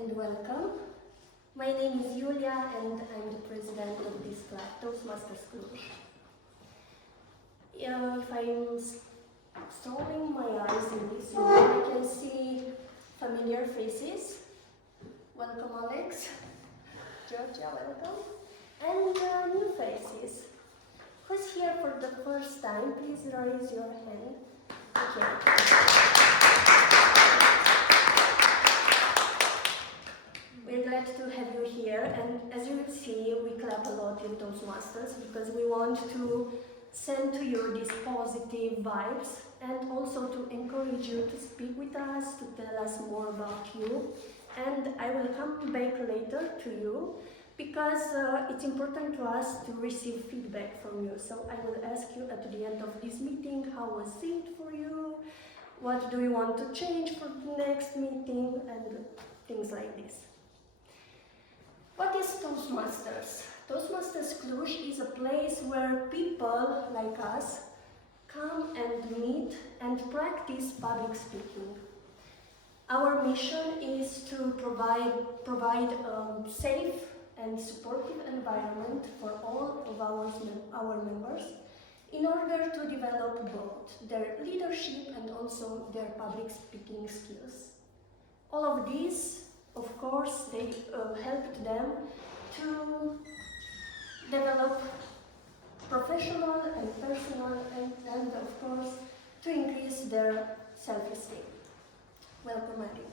and welcome. My name is Julia and I'm the president of this club, ToastmastersCluj. If I'm strolling my eyes in this room, I can see familiar faces. Welcome, Alex. Georgia, welcome. And new faces. Who's here for the first time? Please raise your hand. Okay. We're glad to have you here, and as you will see, we clap a lot in Toastmasters because we want to send to you these positive vibes and also to encourage you to speak with us, to tell us more about you. And I will come back later to you because it's important to us to receive feedback from you. So I will ask you at the end of this meeting, how was it for you? What do you want to change for the next meeting? And things like this. What is Toastmasters? ToastmastersCluj is a place where people like us come and meet and practice public speaking. Our mission is to provide a safe and supportive environment for all of our members in order to develop both their leadership and also their public speaking skills. All of these, of course, they helped them to develop professional and personal and of course, to increase their self-esteem. Welcome, Adi.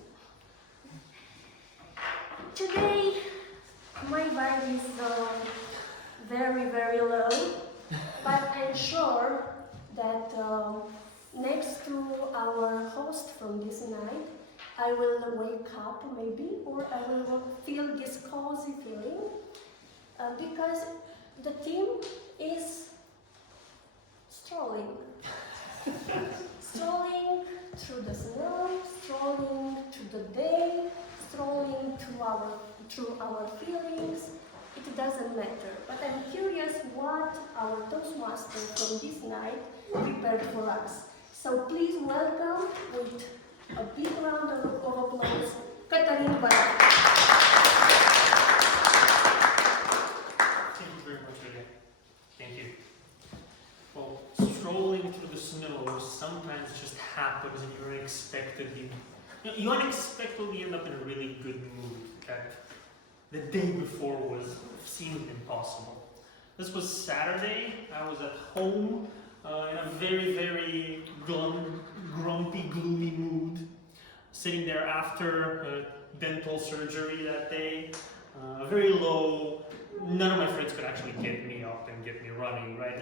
Today, my vibe is very, very low, but I'm sure that next to our host from this night, I will wake up maybe, or I will feel this cozy feeling, because the theme is strolling. Strolling through the snow, strolling through the day, strolling through our feelings. It doesn't matter, but I'm curious what our Toastmaster from this night prepared for us. So please welcome with a big round of applause, Katarina Barak. Thank you very much, Julia. Thank you. Well, strolling through the snow sometimes just happens and you unexpectedly end up in a really good mood that the day before seemed impossible. This was Saturday. I was at home in a very, very grumpy, gloomy mood, sitting there after dental surgery that day, very low. None of my friends could actually get me up and get me running, right?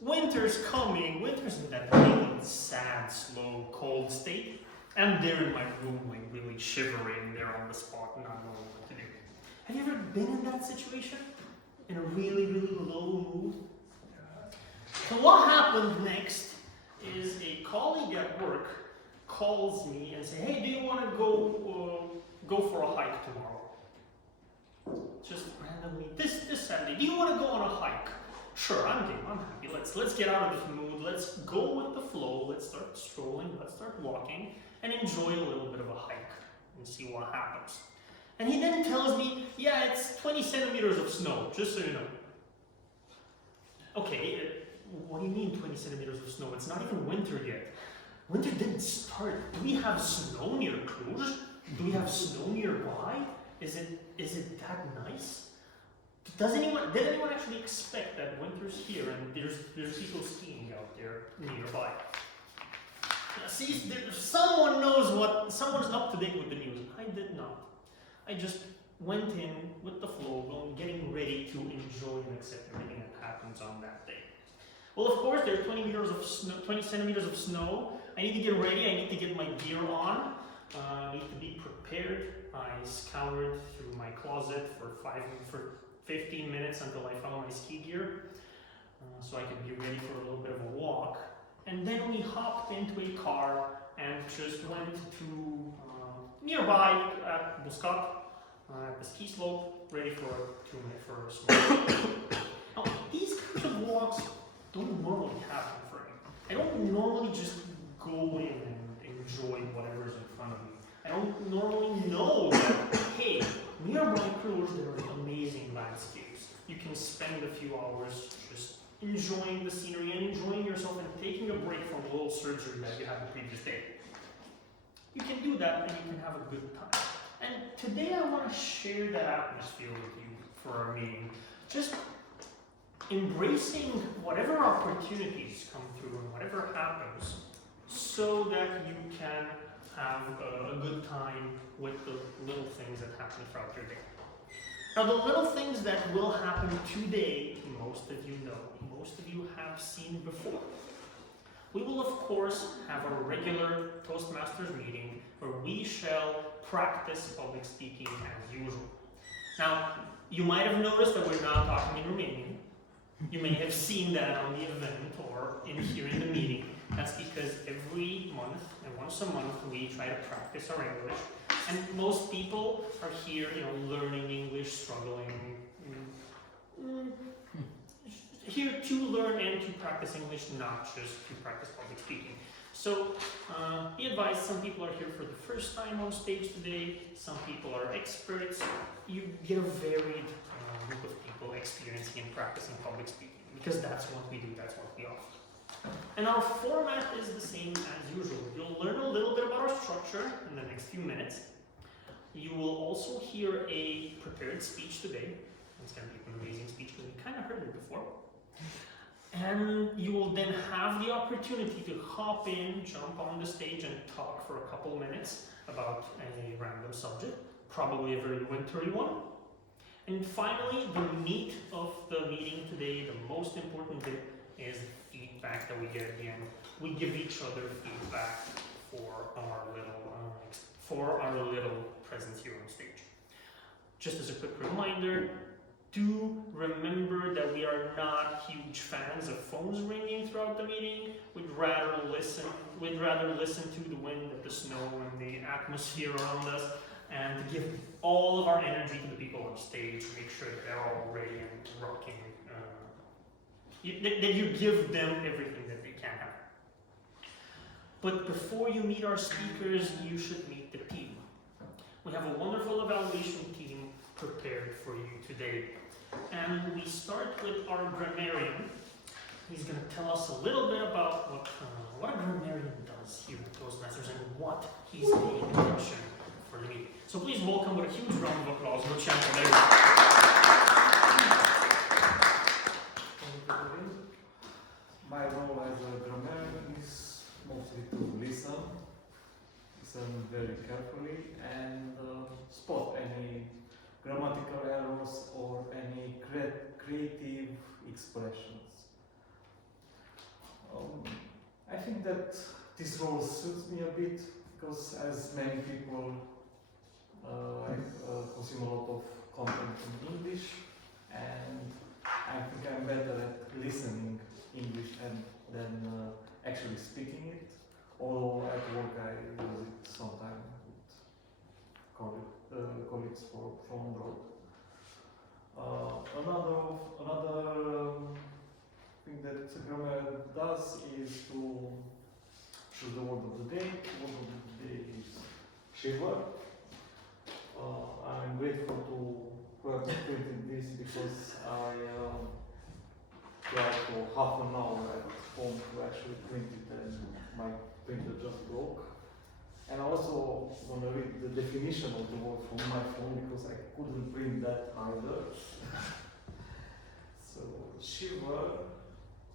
Winter's coming. Winter's in that really sad, slow, cold state. I'm there in my room, like really shivering there on the spot, not knowing what to do. Have you ever been in that situation? In a really, really low mood? So what happened next is a colleague at work calls me and says, hey, do you want to go for a hike tomorrow? Just randomly, this Saturday, do you want to go on a hike? Sure, I'm game, I'm happy. Let's get out of this mood, let's go with the flow, let's start strolling, let's start walking, and enjoy a little bit of a hike and see what happens. And he then tells me, yeah, it's 20 centimeters of snow, just so you know. Okay, what do you mean 20 centimeters of snow? It's not even winter yet. Winter didn't start. Do we have snow near Cluj? Do we have snow nearby? Is it that nice? Did anyone actually expect that winter's here and there's people skiing out there nearby? See, someone's up to date with the news. I did not. I just went in with the flow, getting ready to enjoy and accept everything that happens on that day. Well, of course, there's 20 centimeters of snow. I need to get ready. I need to get my gear on. I need to be prepared. I scoured through my closet for 15 minutes until I found my ski gear, so I could be ready for a little bit of a walk. And then we hopped into a car and just went to nearby at Muscat, at the ski slope, ready for a swim. Now, these kinds of walks don't normally happen for me. I don't normally just go in and enjoy whatever's in front of me. I don't normally know that, hey, nearby Cluj there are amazing landscapes. You can spend a few hours just enjoying the scenery and enjoying yourself and taking a break from the little surgery that you had the previous day. You can do that and you can have a good time. And today I want to share that atmosphere with you for our meeting. Just embracing whatever opportunities come through and whatever happens so that you can have a good time with the little things that happen throughout your day. Now, the little things that will happen today, most of you know, most of you have seen before. We will, of course, have a regular Toastmasters meeting where we shall practice public speaking as usual. Now, you might have noticed that we're not talking in Romanian. You may have seen that on the event or in here in the meeting. That's because every month, and once a month, we try to practice our English. And most people are here, learning English, struggling, here to learn and to practice English, not just to practice public speaking. So, be advised, some people are here for the first time on stage today, some people are experts. You get a varied group of people experiencing and practicing public speaking, because that's what we do, that's what we offer. And our format is the same as usual. You'll learn a little bit about our structure in the next few minutes. You will also hear a prepared speech today. It's going to be an amazing speech because you kind of heard it before. And you will then have the opportunity to hop in, jump on the stage and talk for a couple minutes about a random subject, probably a very wintry one. And finally, the meat of the meeting today, the most important bit, is feedback that we get at the end. We give each other feedback for our little presence here on stage. Just as a quick reminder, do remember that we are not huge fans of phones ringing throughout the meeting. We'd rather listen to the wind, the snow, and the atmosphere around us, and to give all of our energy to the people on stage, make sure that they're all ready and rocking. That you give them everything that they can have. But before you meet our speakers, you should meet the team. We have a wonderful evaluation team prepared for you today. And we start with our grammarian. He's going to tell us a little bit about what a grammarian does here at Toastmasters and what he's paying attention for the meeting. So please welcome with a huge round of applause, Luciano. My role as a grammarian is mostly to listen very carefully, and spot any grammatical errors or any creative expressions. I think that this role suits me a bit because, as many people, I consume a lot of content in English, and I think I'm better at listening English than actually speaking it. Although at work I use it sometimes with colleagues from abroad. Another thing that grammar does is to choose the word of the day. The word of the day is shiver. I'm grateful to whoever printed this because I tried for half an hour at home to actually print it and my printer just broke. And I also want to read the definition of the word from my phone because I couldn't print that either. So shiver,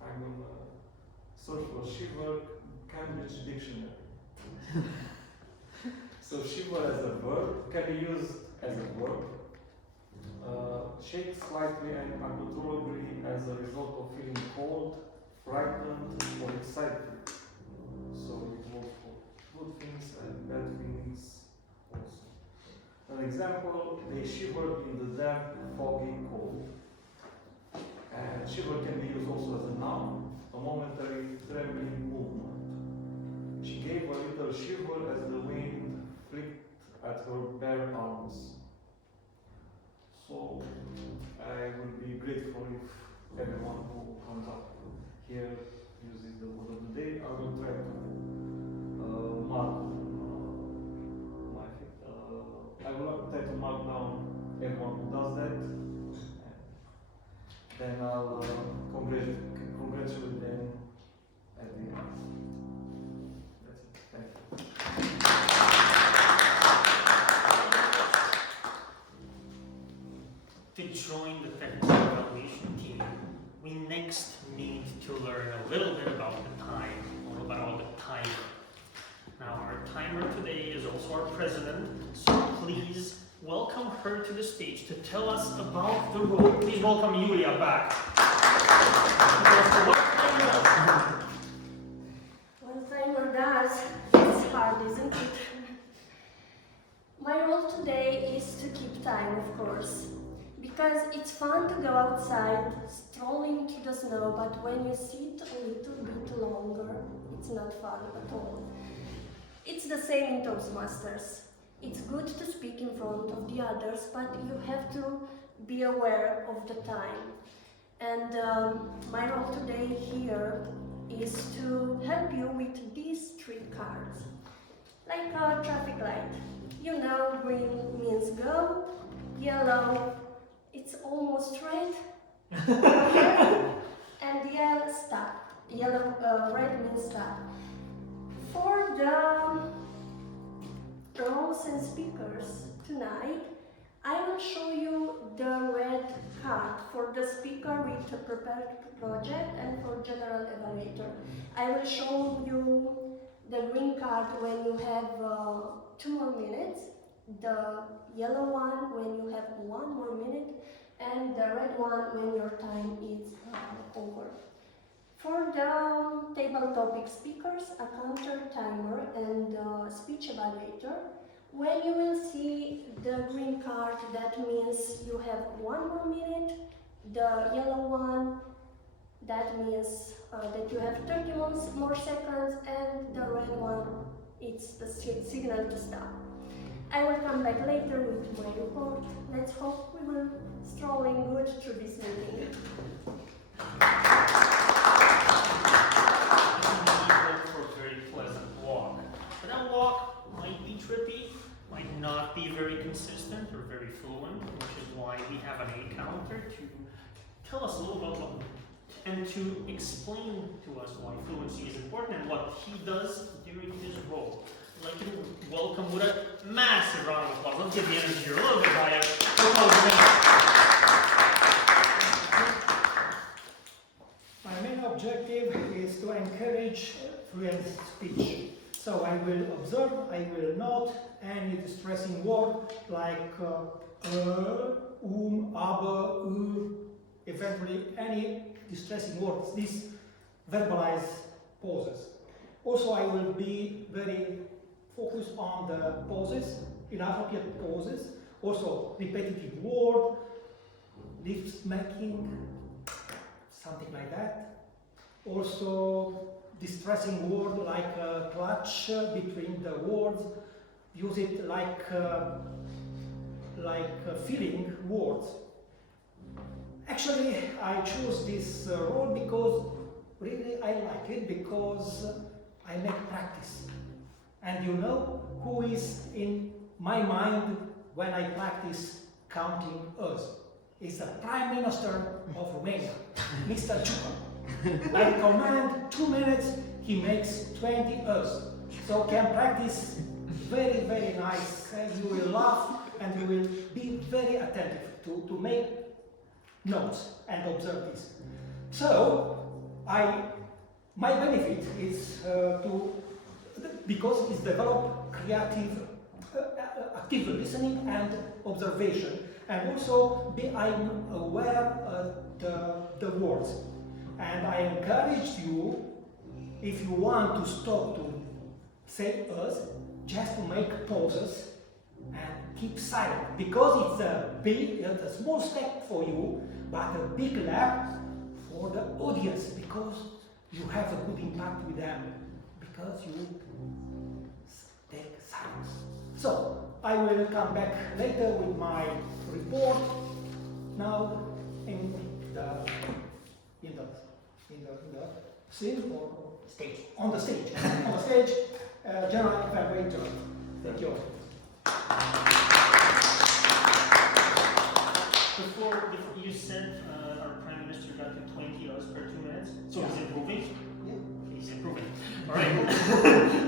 I'm going to search for shiver, Cambridge Dictionary. So shiver as a verb can be used as a verb. Shake slightly and uncontrollably as a result of feeling cold, frightened, or excited. So it works for good things and bad things also. An example, they shivered in the damp, foggy cold. And shiver can be used also as a noun, a momentary trembling movement. She gave a little shiver as the wind flicked at her bare arms. So I would be grateful if everyone who comes up here uses the word of the day. I will try to mark my learn a little bit about the time, a little bit about the timer. Now, our timer today is also our president, so please welcome her to the stage to tell us about the role. Please welcome Julia back. What timer does, it's hard, isn't it? My role today is to keep time, of course, because it's fun to go outside, strolling through the snow, but when you sit a little bit longer, it's not fun at all. It's the same in Toastmasters. It's good to speak in front of the others, but you have to be aware of the time. And my role today here is to help you with these 3 cards. Like a traffic light. You know, green means go, yellow, it's almost red, and yellow, stop. Red means stop. For the roles and speakers tonight, I will show you the red card for the speaker with the prepared project and for general evaluator. I will show you the green card when you have 2 more minutes, the yellow one when you have 1 more minute, and the red one when your time is over. For the table topic speakers, a counter timer and speech evaluator, when you will see the green card, that means you have 1 more minute, the yellow one, that means that you have 30 more seconds, and the red one, it's the signal to stop. I will come back later with my report. Let's hope we will strolling good through this meeting. For a very pleasant walk. But that walk might be trippy, might not be very consistent or very fluent, which is why we have an A counter to tell us a little about and to explain to us why fluency is important and what he does during his role. I'd like to welcome with a massive round of applause. Let's get the energy here a little bit higher. My main objective is to encourage fluent speech. So I will observe, I will note any distressing word like aber, eventually any distressing words. These verbalize pauses. Also, I will be very focused on the pauses, inappropriate pauses. Also, repetitive word, lips making, something like that. Also, distressing word like clutch between the words. Use it like filling words. Actually, I chose this role because really I like it, because I make practice. And you know who is in my mind when I practice counting us? It's the Prime Minister of Romania, Mr. Ciucă. I command 2 minutes, he makes 20 us. So can practice very, very nice, and you will laugh and you will be very attentive to make notes and observe this. So, my benefit is because it's develop creative, active listening and observation, and also I'm aware of the words. And I encourage you, if you want to stop to say us, just to make pauses and keep silent, because it's a small step for you, but a big leap for the audience, because you have a good impact with them, because you take silence. So, I will come back later with my report. Now, in the scene or stage? On the stage. On the stage, General Evaluator. Thank you. Before you said our Prime Minister got to 20 hours per 2 minutes, so he's improving? Yeah. He's improving. All right.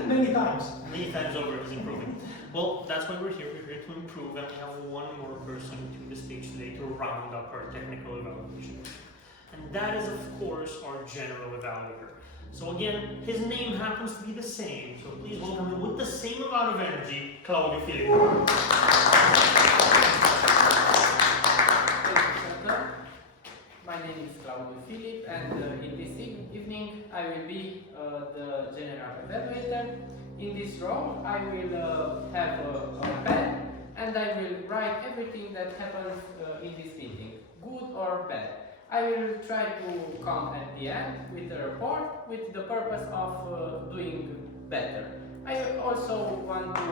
Many times. Many times over, he's improving. Well, that's why we're here. We're here to improve, and we have one more person to the stage today to round up our technical evaluation. And and that is, of course, our general evaluator. So again, his name happens to be the same, so please welcome him with the same amount of energy, Claudio Filippo. My name is Claudio Philip, and in this evening I will be the general evaluator. In this role I will have a pen and I will write everything that happens in this meeting, good or bad. I will try to come at the end with a report with the purpose of doing better. I also want to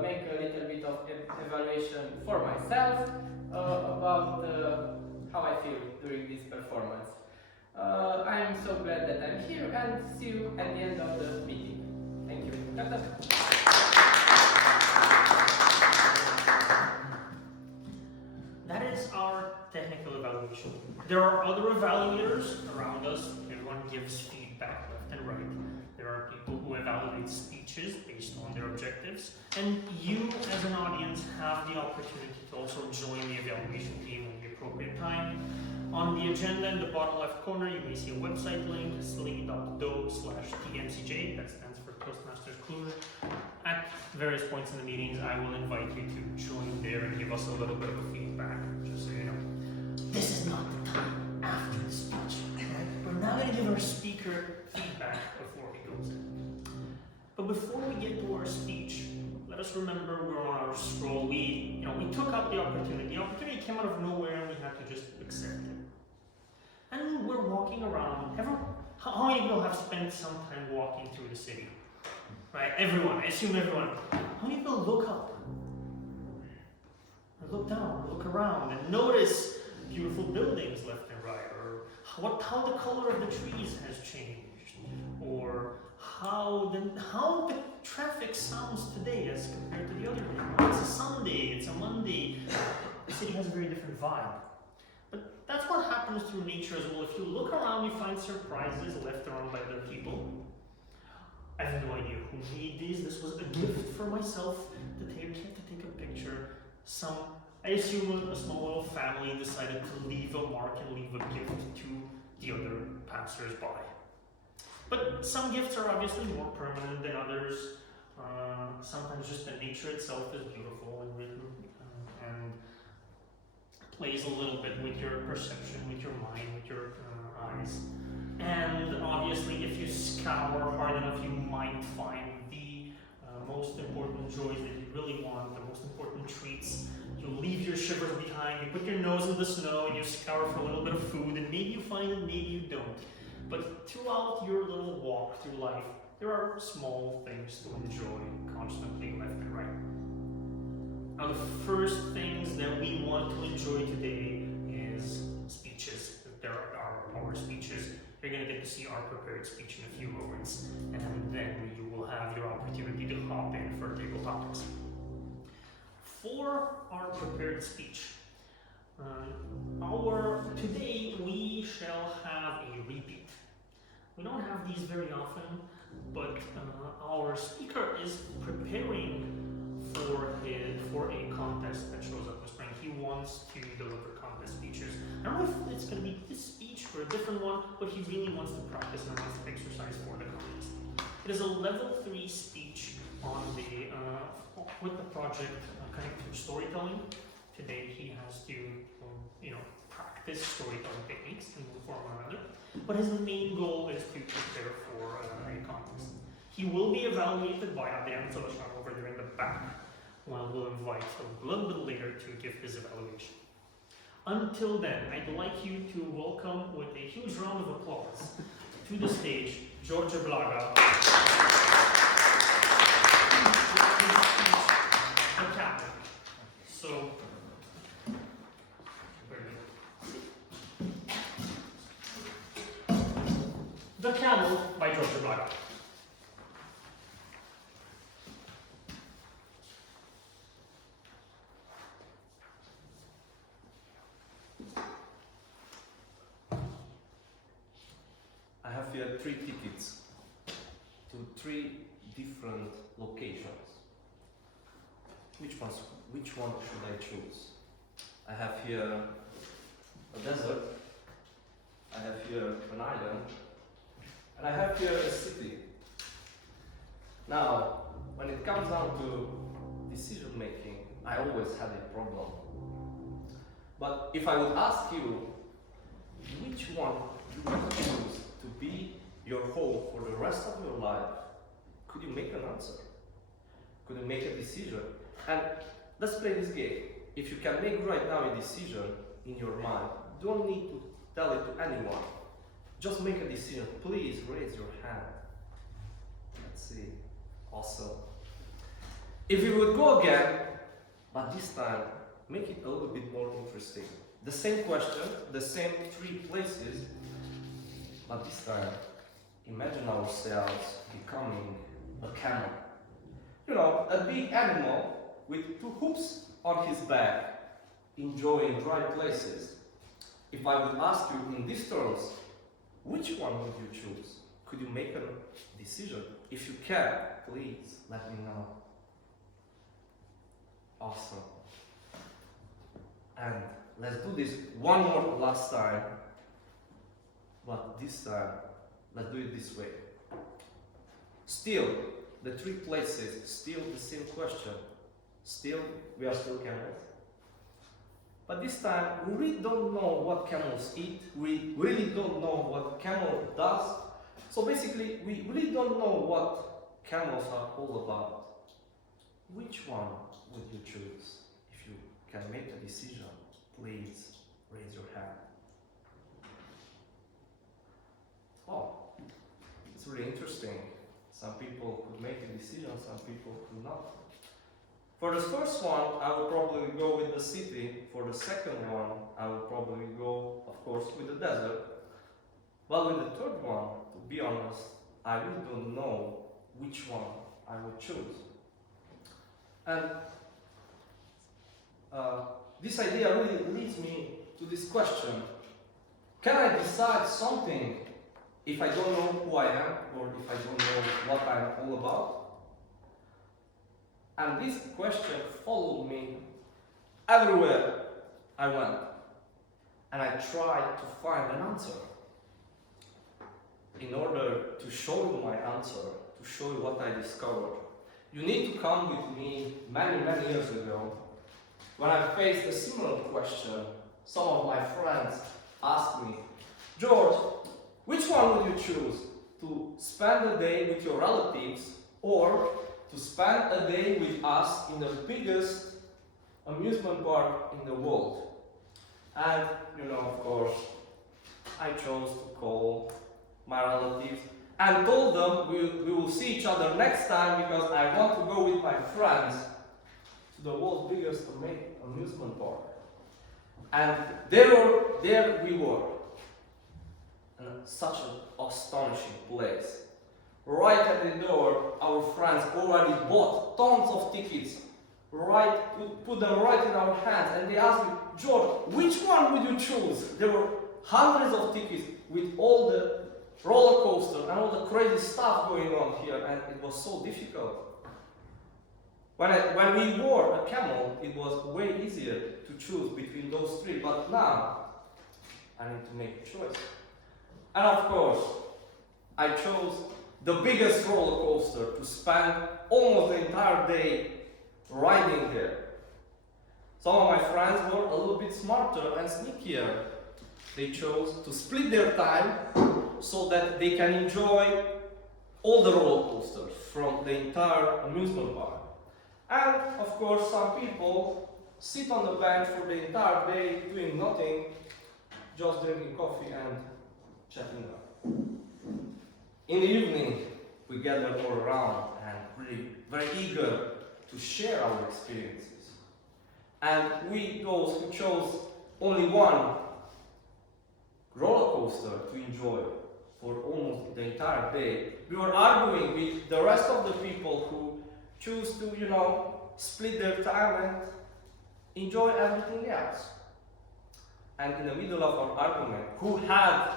make a little bit of evaluation for myself about how I feel during this performance. I am so glad that I'm here and see you at the end of the meeting. Thank you. That is our technical evaluation. There are other evaluators around us. Everyone gives feedback left and right. There are people who evaluate speeches based on their objectives. And you, as an audience, have the opportunity to also join the evaluation team at the appropriate time. On the agenda in the bottom left corner, you may see a website link, slay.do/tmcj, that stands for Toastmasters Cluj. At various points in the meetings, I will invite you to join there and give us a little bit of a feedback, just so you know. This is not the time after the speech, right? We're now going to give our speaker feedback before he goes in. But before we get to our speech, let us remember we're on our stroll. We took up the opportunity. The opportunity came out of nowhere and we had to just accept it. And we're walking around. How many people have spent some time walking through the city? Right? Everyone. I assume everyone. How many people look up? Or look down, or look around and notice beautiful buildings left and right, or how the color of the trees has changed, or how the traffic sounds today as compared to the other day. It's a Sunday, it's a Monday. The city has a very different vibe. But that's what happens through nature as well. If you look around, you find surprises left around by other people. I have no idea who made these. This was a gift for myself to take a picture. I assume a small little family decided to leave a mark and leave a gift to the other passers-by. But some gifts are obviously more permanent than others. Sometimes just the nature itself is beautiful and written and plays a little bit with your perception, with your mind, with your eyes. And obviously, if you scour hard enough, you might find the most important joys that you really want, the most important treats. You leave your shivers behind, you put your nose in the snow, and you scour for a little bit of food, and maybe you find it, maybe you don't. But throughout your little walk through life, there are small things to enjoy constantly left and right. Now, the first things that we want to enjoy today is speeches. There are our speeches. You're going to get to see our prepared speech in a few moments, and then you will have your opportunity to hop in for table topics. For our prepared speech, today we shall have a repeat. We don't have these very often, but our speaker is preparing for a contest that shows up this spring. He wants to deliver contest speeches. I don't know if it's going to be this speech or a different one, but he really wants to practice and wants to exercise for the contest. It is a level 3 speech on with the project connected to storytelling. Today he has to practice storytelling techniques in one form or another. But his main goal is to prepare for a contest. He will be evaluated by Adrian Soloshan over there in the back. Well, we'll invite him a little bit later to give his evaluation. Until then, I'd like you to welcome with a huge round of applause to the stage, George Blaga. The captain. So, The Camel by George Blaga. I have here 3 tickets to 3 different locations. Which one should I choose? I have here a desert, I I have here an island, and I have here a city. Now, when it comes down to decision making, I always had a problem. But if I would ask you, which one you would choose to be your home for the rest of your life, could you make an answer? Could you make a decision? And let's play this game. If you can make right now a decision in your mind, don't need to tell it to anyone. Just make a decision. Please raise your hand. Let's see. Awesome. If you would go again, but this time, make it a little bit more interesting. The same question, the same 3 places, but this time, imagine ourselves becoming a camel. You know, a big animal with 2 hoops on his back, enjoying dry places. If I would ask you in these terms, which one would you choose? Could you make a decision? If you can, please let me know. Awesome. And let's do this one more last time. But this time, let's do it this way. Still, the 3 places, still the same question. Still, we are still camels. But this time, we really don't know what camels eat. We really don't know what camel does. So basically, we really don't know what camels are all about. Which one would you choose? If you can make a decision, please raise your hand. Oh, it's really interesting. Some people could make a decision, some people could not. For the first one, I would probably go with the city. For the second one, I would probably go, of course, with the desert. But with the third one, to be honest, I really don't know which one I would choose. And this idea really leads me to this question. Can I decide something if I don't know who I am, or if I don't know what I'm all about? And this question followed me everywhere I went. And I tried to find an answer. In order to show you my answer, to show you what I discovered, you need to come with me many, many years ago. When I faced a similar question, some of my friends asked me, George, which one would you choose? To spend a day with your relatives, or to spend a day with us in the biggest amusement park in the world? And, of course, I chose to call my relatives and told them we will see each other next time, because I want to go with my friends to the world's biggest amusement park. And there we were, in such an astonishing place. Right at the door, our friends already bought tons of tickets, put them right in our hands, and they asked me, George, which one would you choose? There were hundreds of tickets with all the roller coaster and all the crazy stuff going on here, and it was so difficult. When we wore a camel, it was way easier to choose between those 3, but now I need to make a choice. And of course, I chose the biggest roller coaster to spend almost the entire day riding there. Some of my friends were a little bit smarter and sneakier. They chose to split their time so that they can enjoy all the roller coasters from the entire amusement park. And of course, some people sit on the bench for the entire day doing nothing, just drinking coffee and chatting up. In the evening, we gather all around and really very eager to share our experiences. And we, those who chose only one roller coaster to enjoy for almost the entire day, we were arguing with the rest of the people who choose to, split their time and enjoy everything else. And in the middle of our argument, who had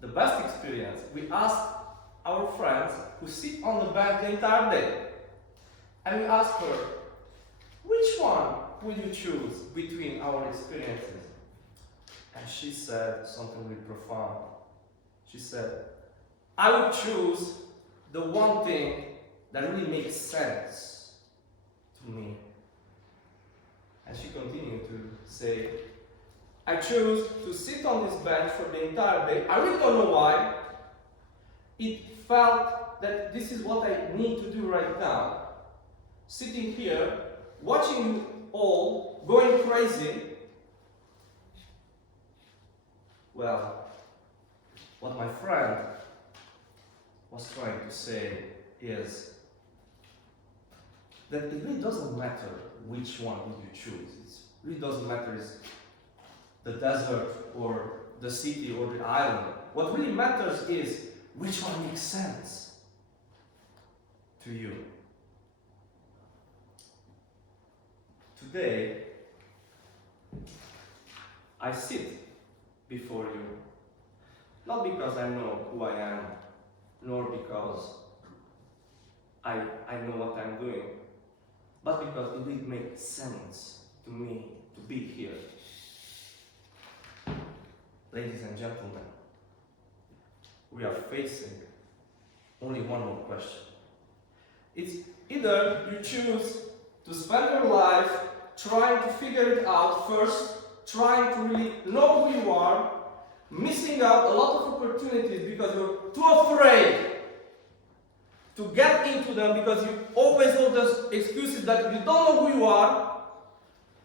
the best experience, we asked our friends who sit on the bench the entire day. And we asked her, which one would you choose between our experiences? and she said something really profound. She said, I would choose the one thing that really makes sense to me. And she continued to say, I choose to sit on this bench for the entire day. I really don't know why. It felt that this is what I need to do right now. Sitting here, watching you all going crazy. Well, what my friend was trying to say is that it really doesn't matter which one would you choose. It really doesn't matter is the desert or the city or the island. What really matters is which one makes sense to you. Today, I sit before you, not because I know who I am, nor because I know what I'm doing, but because it really makes sense to me to be here. Ladies and gentlemen, we are facing only one more question. It's either you choose to spend your life trying to figure it out first, trying to really know who you are, missing out a lot of opportunities because you're too afraid to get into them because you always know those excuses that you don't know who you are,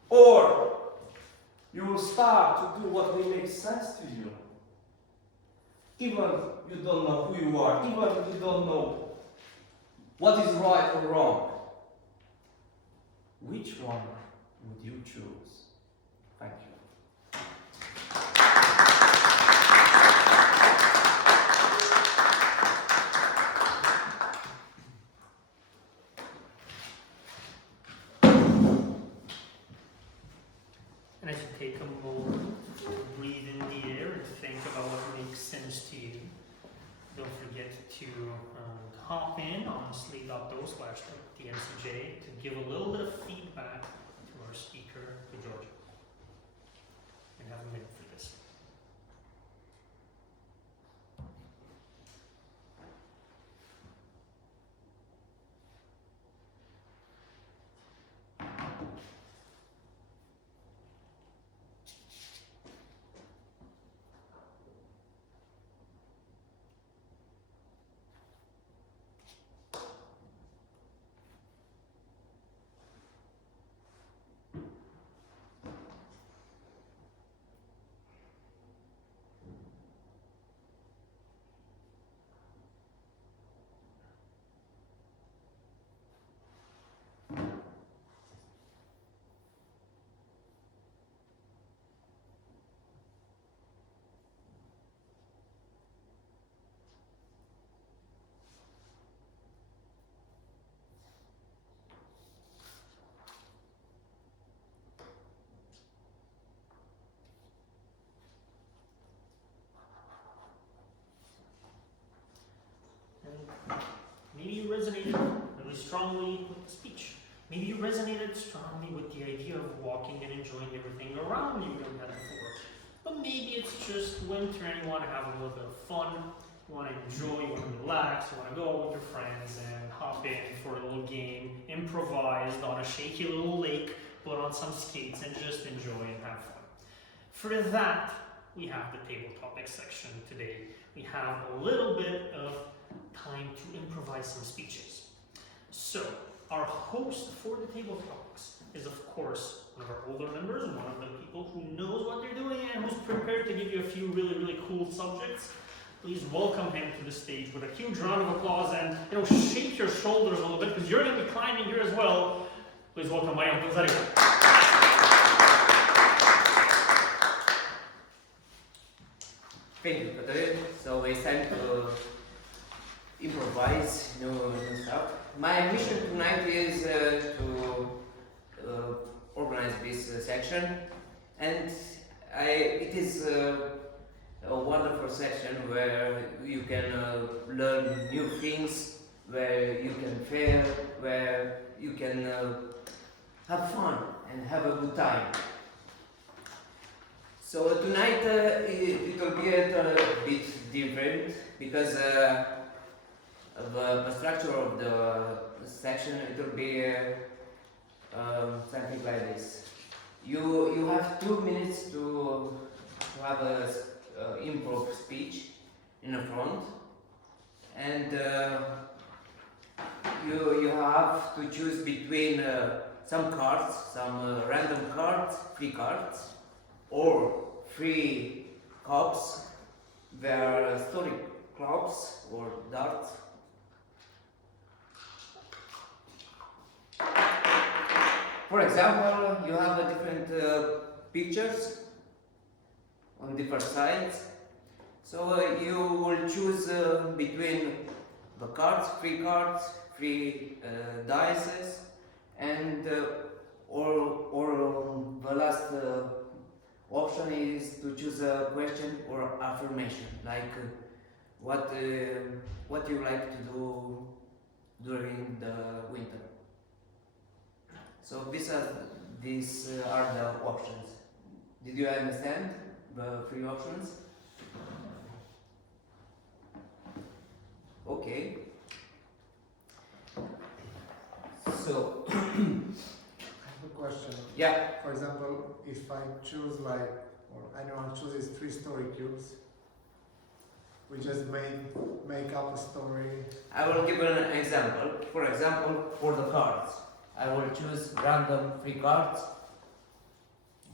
or you will start to do what really makes sense to you. Even you don't know who you are, even if you don't know what is right or wrong. Which one would you choose? Thank you. And as you take a moment, breathe in the air and think about what makes sense to you. Don't forget to hop in on sleep.to/TMCJ to give a little bit of feedback to our speaker, to Georgia. And have a minute for this. Maybe you resonated really strongly with the speech. Maybe you resonated strongly with the idea of walking and enjoying everything around you that we had before. But maybe it's just winter and you want to have a little bit of fun, you want to enjoy, you want to relax, you want to go out with your friends and hop in for a little game, improvised on a shaky little lake, put on some skates and just enjoy and have fun. For that, we have the table topic section today. We have a little bit of time to improvise some speeches. So, our host for the table topics is of course one of our older members and one of the people who knows what they're doing and who's prepared to give you a few really cool subjects. Please welcome him to the stage with a huge round of applause and shake your shoulders a little bit because you're going to be climbing here as well. Please welcome my uncle Zari. Thank you, Katarina. So it's time to improvise new stuff. My mission tonight is to organize this section, and it is a wonderful section where you can learn new things, where you can fail, where you can have fun and have a good time. So tonight it will be a bit different because the structure of the section, it will be something like this. You have 2 minutes to have a improv speech in the front, and you have to choose between some cards, some random cards, free cards, or free cups, where story clubs or darts. For example, you have different pictures on different sides. So you will choose between the cards, free dices, and or the last option is to choose a question or affirmation, like what you like to do during the winter. So these are the options. Did you understand the three options? Okay. So I have a question. yeah, For example, if I choose like, or anyone chooses 3 story cubes, we just make up a story. I will give an example. For example, for the cards, I will choose random 3 cards.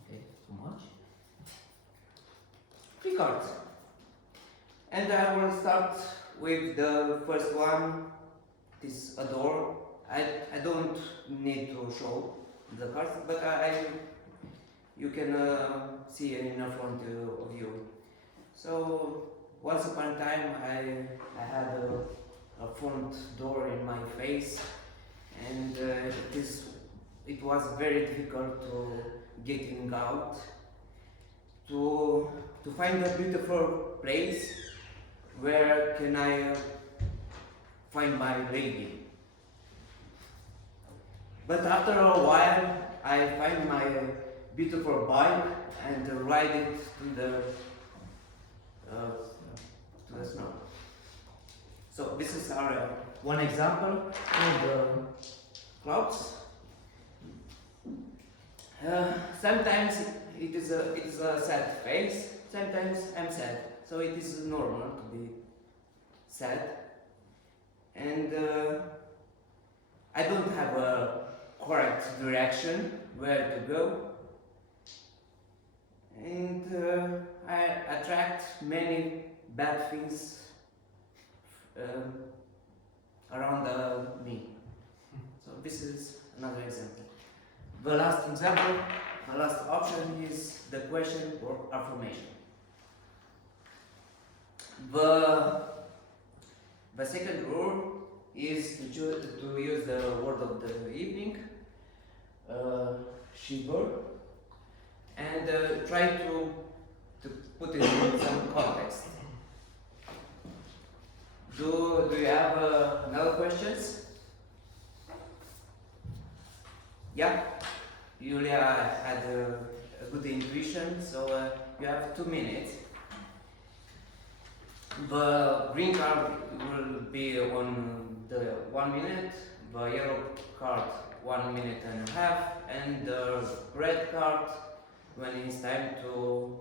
Okay, too much. 3 cards. And I will start with the first one. It is a door. I don't need to show the cards, but you can see it in front of you. So once upon a time, I had a front door in my face, and it was very difficult to getting out, to find a beautiful place where can I find my lady. But after a while, I find my beautiful bike and ride it to the snow. So this is our one example of the clouds. Sometimes it is a sad face. Sometimes I'm sad. So it is normal to be sad. And I don't have a correct direction where to go. And I attract many bad things around me. So this is another example. The last example, the last option is the question or affirmation. The second rule is to use the word of the evening, shiver, and try to put it in some context. Do you have another questions? Yeah, Julia had a good intuition, so you have 2 minutes. The green card will be on the 1 minute, the yellow card 1 minute and a half, and the red card when it's time to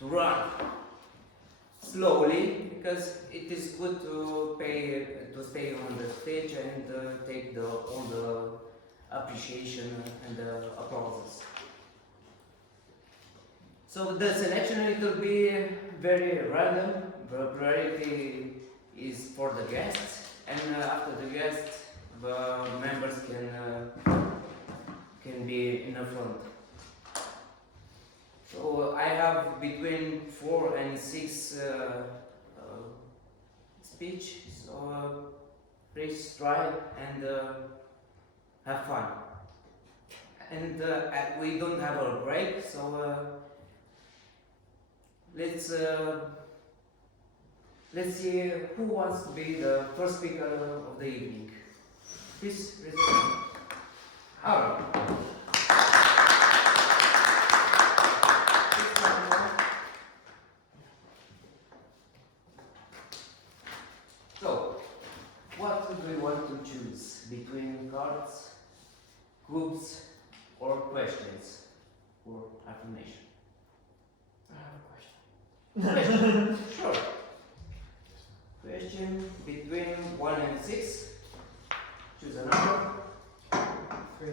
run slowly, because it is good to stay on the stage and take all the appreciation and the applauses. So the selection, it will be very random. The priority is for the guests, and after the guests, the members can be in the front. So I have between 4 and 6 speech. So please try and have fun. And we don't have a break, so let's see who wants to be the first speaker of the evening. Please raise your hand. Aaron. to choose between cards, cubes, or questions or affirmation? I have a question. Sure. Question between 1 and 6. Choose a number. 3.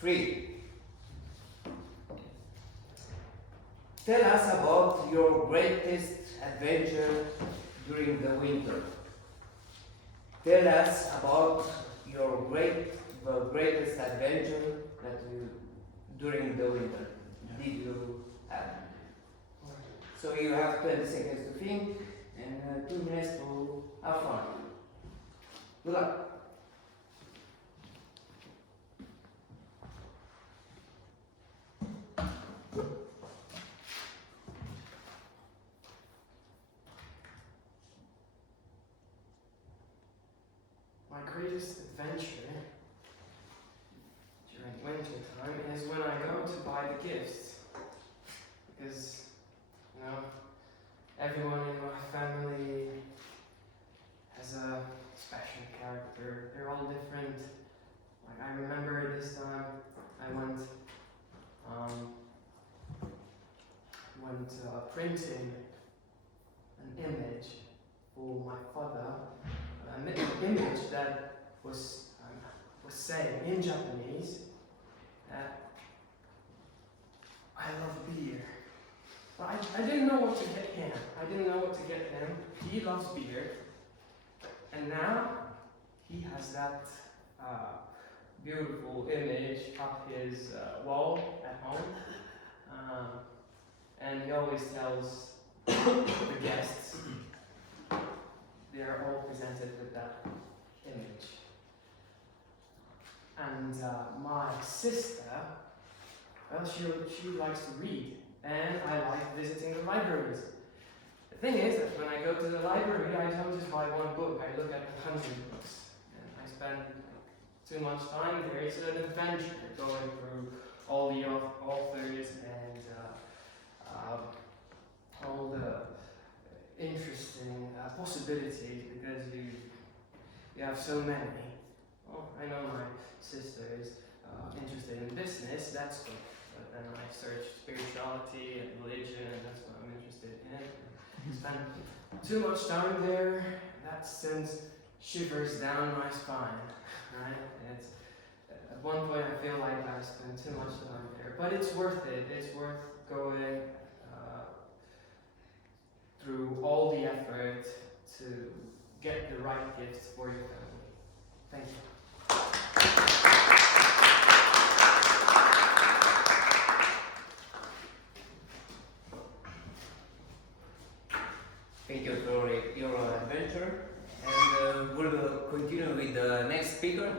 3. Tell us about your greatest adventure during the winter. Tell us about your greatest adventure that you during the winter did you have. So you have 20 seconds to think and 2 minutes to have fun. Good luck. My greatest adventure during winter time is when I go to buy the gifts. Because, you know, everyone in my family has a special character. They're all different. Like, I remember this time I went printing an image for my father, an image that was saying in Japanese, I love beer. But I didn't know what to get him. He loves beer. And now he has that beautiful image up his wall at home. And he always tells the guests they are all presented with that image. And my sister, well, she likes to read, and I like visiting the libraries. The thing is that when I go to the library, I don't just buy one book, I look at 100 books. And I spend too much time there. It's an adventure going through all the authors and all the interesting possibilities, because you have so many. Well, I know my sister is interested in business, that's good. But then I search spirituality and religion, and that's what I'm interested in. Spend too much time there, that sends shivers down my spine, right? It's, at one point I feel like I spend too much time there, but it's worth it. It's worth going through all the effort to get the right gifts for your family. Thank you. Thank you for your adventure, and we'll continue with the next speaker.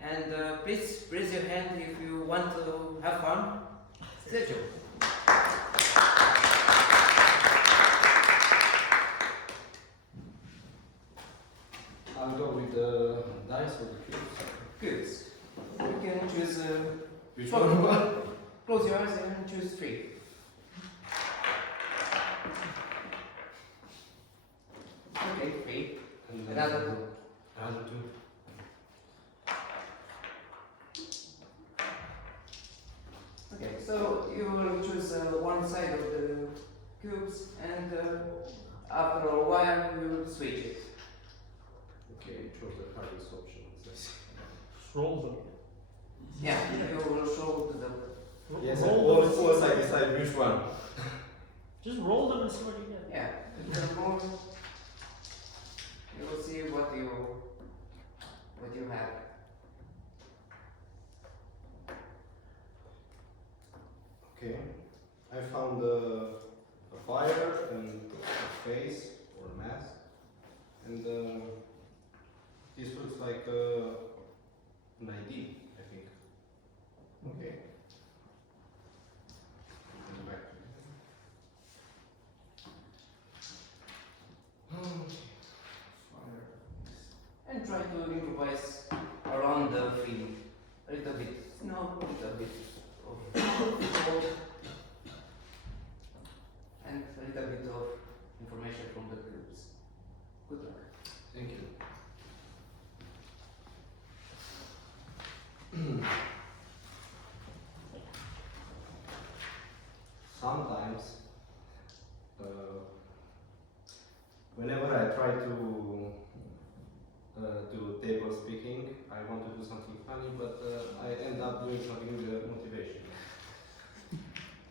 And please raise your hand if you want to have fun. Sergio. I'll go with the dice or the cubes. Good. You can choose. Which Close- one? Close your eyes and choose 3. Okay, 3. And Another 2. Another 2. Okay, so you will choose one side of the cubes, and after a while you will switch it. Okay, chose the hardest option. Roll them. Yeah, you will show to the. Yes, roll them. once I decide which one. Just roll them and see what you get. Yeah, the more you will see what you have. Okay, I found a fire and a face or a mask, and this looks like an ID, I think. Okay. And back to And try to improvise around the field. A little bit snow, a little bit of cold, and a little bit of information from the groups. Good luck. Thank you. funny, but I end up doing something motivation.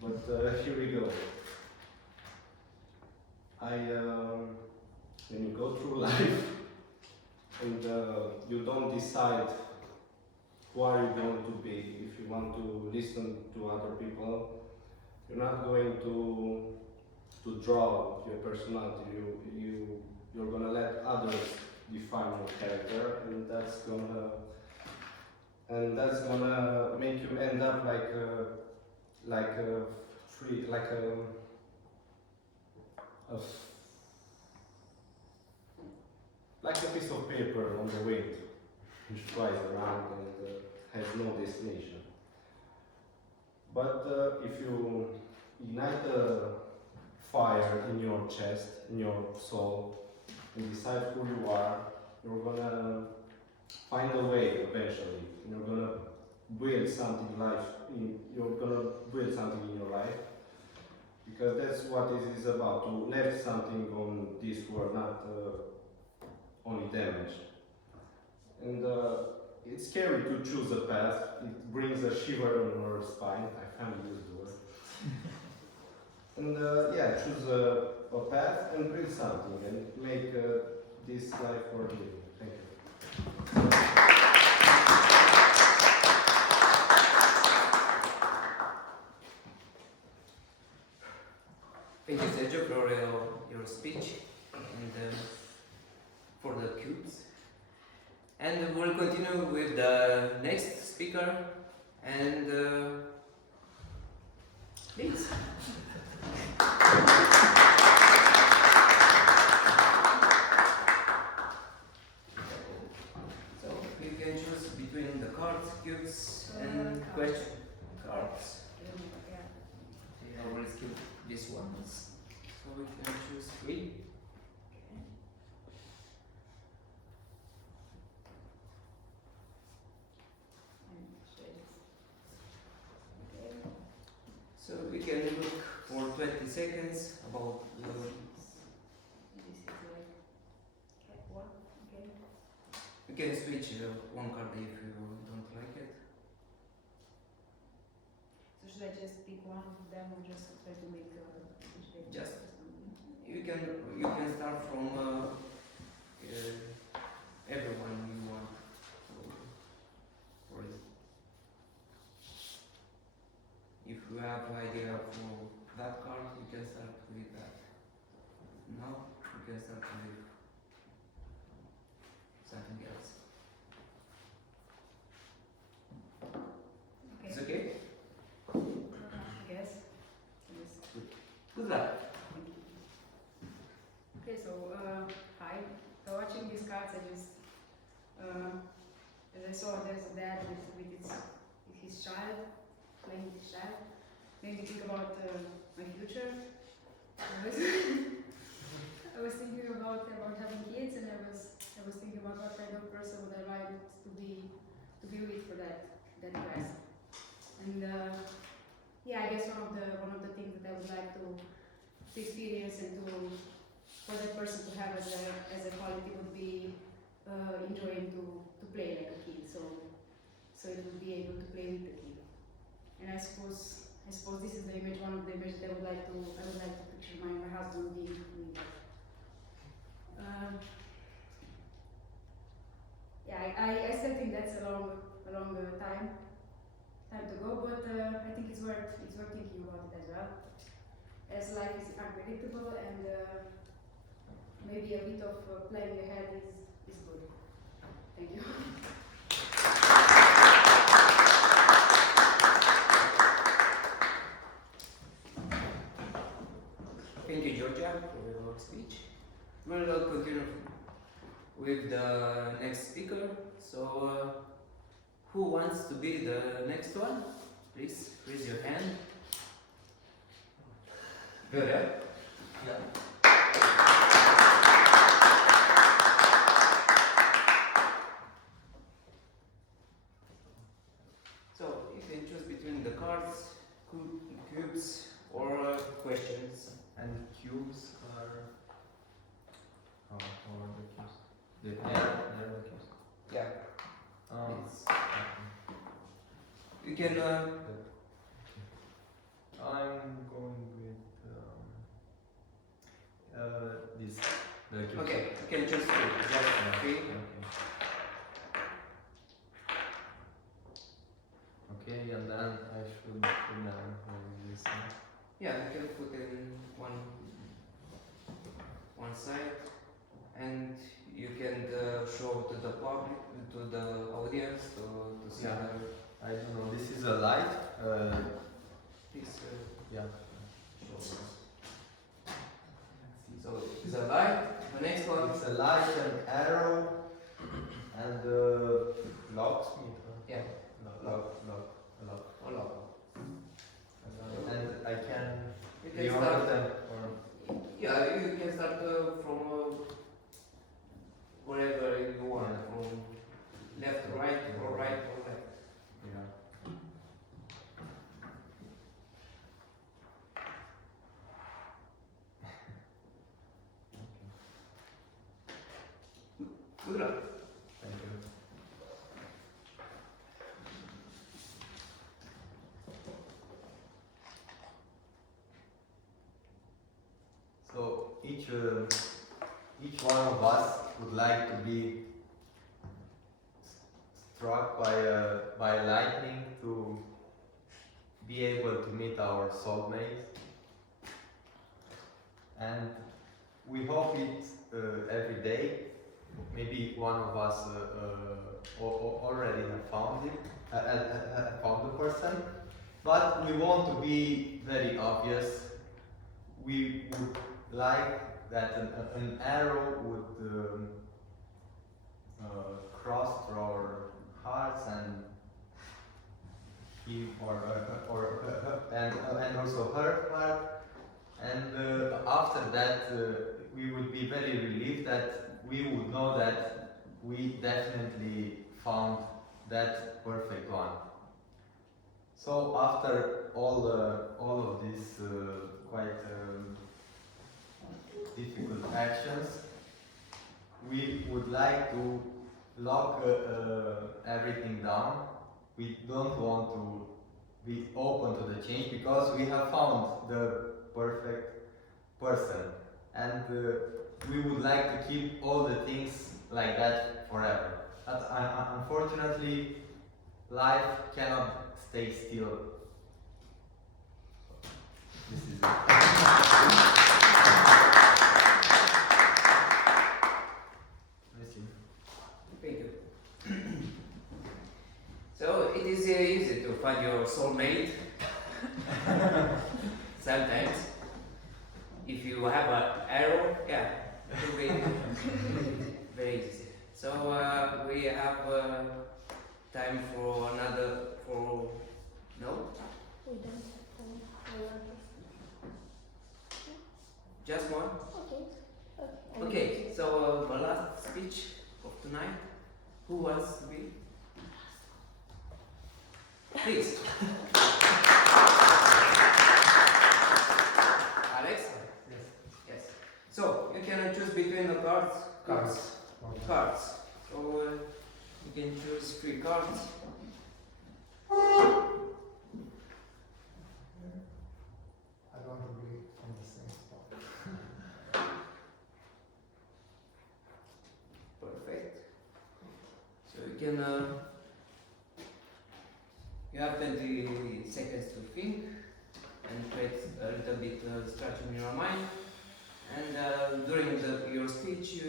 But here we go. When you go through life and you don't decide who are you going to be, if you want to listen to other people, you're not going to draw your personality. You're gonna let others define your character, and that's gonna make you end up like a piece of paper on the wind, which flies around and has no destination. But if you ignite a fire in your chest, in your soul, and decide who you are, you're gonna find a way eventually. You're gonna build something in your life, because that's what it is about, to leave something on this world, not only damage. And it's scary to choose a path. It brings a shiver on your spine. I finally used the word. And yeah, choose a path and build something and make this life worth living. Thank you. Thank you, Sergio, for your speech and for the cubes. And we'll continue with the next speaker. And please. So you can choose between the cards, cubes, and question cards. I will skip this one. So we can choose 3. So we can look for 20 seconds about the... We can switch one card if you don't like it. So should I just pick one of them or just try to make Just you can start from everyone you want. For it. If you have idea for that card, you can start with that. Now you can start with something else. Okay. It's okay? I guess. Yes. Good luck. Okay, so hi. So watching these cards, I just as I saw there's a dad with his child, playing with his child, made me think about my future. I was thinking about having kids, and I was thinking about what kind of person would I like to be with for that class. And yeah, I guess one of the things that I would like to experience and for that person to have as a quality would be enjoying to play like a kid. So it would be able to play with the kid. And I suppose this is the image, one of the images that I would like to picture my husband being doing that. Yeah, I still think that's a long time to go, but I think it's worth thinking about it as well. As life is unpredictable, and maybe a bit of planning ahead is good. Thank you. Thank you, Georgia, for your speech. We'll continue with the next speaker. So, who wants to be the next one? Please raise your hand. Good, eh? Yeah. So, you can choose between the cards, cubes, or questions. And cubes are. Oh, or the cubes. They're the cubes. Yeah. Oh. It's Okay. You can. I'm going with this. Okay, you can choose three. Just three. Okay, and then I should remember this one. Yeah, you can put in one side, and you can show to the public, to the audience, to see Yeah. the. I don't know. This is a light. Please Yeah. show us. So it's a light. The next one. It's a light and arrow and locksmith. Yeah. Lock. Hold on. And I can You can reorder start. them or Yeah, you can start from wherever you want, Yeah. from left to right or right or left. yeah. Good luck. Thank you. So each one of us would like to be struck by lightning to be able to meet our soulmate, and we hope it every day. Maybe one of us already have found it, found the person, but we want to be very obvious. We would like that an arrow would cross through our hearts and him and also her heart, and after that we would be very relieved that we would know that we definitely found that perfect one. So after all of these quite difficult actions, we would like to lock everything down. We don't want to be open to the change because we have found the perfect person, and we would like to keep all the things like that forever. But unfortunately, life cannot stay still. This is it. Thank you. So it is easy to find your soulmate. Sometimes, if you have an arrow, yeah, it will be very easy. So we have time for another. No, We don't just one. Okay. Okay. So the last speech of tonight. Who wants to be? Please. Alex? Yes. Yes. So, you can choose between the cards. Cards. Cards. So, you can choose 3 cards. I don't want to be on the same spot. Perfect. So, you can. You have 20 seconds to think and create a little bit structure in your mind. And during your speech,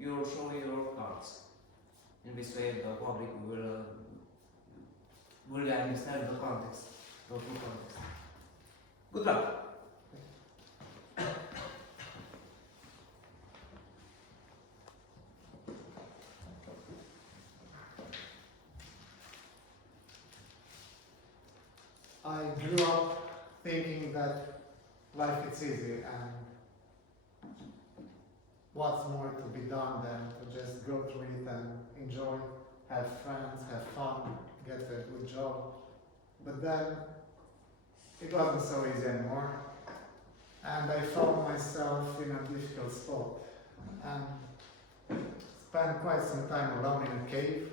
you'll show your cards. In this way, the public will understand the context, the full context. Good luck. I grew up thinking that life is easy and what's more to be done than to just go through it and enjoy, have friends, have fun, get a good job. But then it wasn't so easy anymore, and I found myself in a difficult spot and spent quite some time alone in a cave,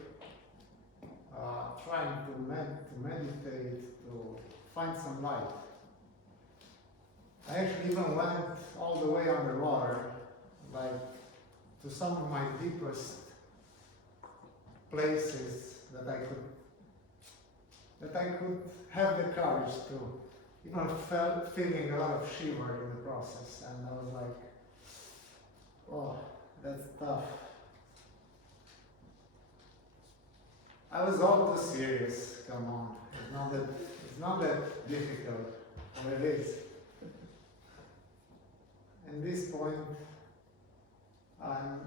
trying to meditate, to find some light. I actually even went all the way underwater, like to some of my deepest places that I could have the courage to. Even felt feeling a lot of shiver in the process, and I was like, oh, that's tough. I was all too serious, come on. It's not that difficult, or it is. At this point, I'm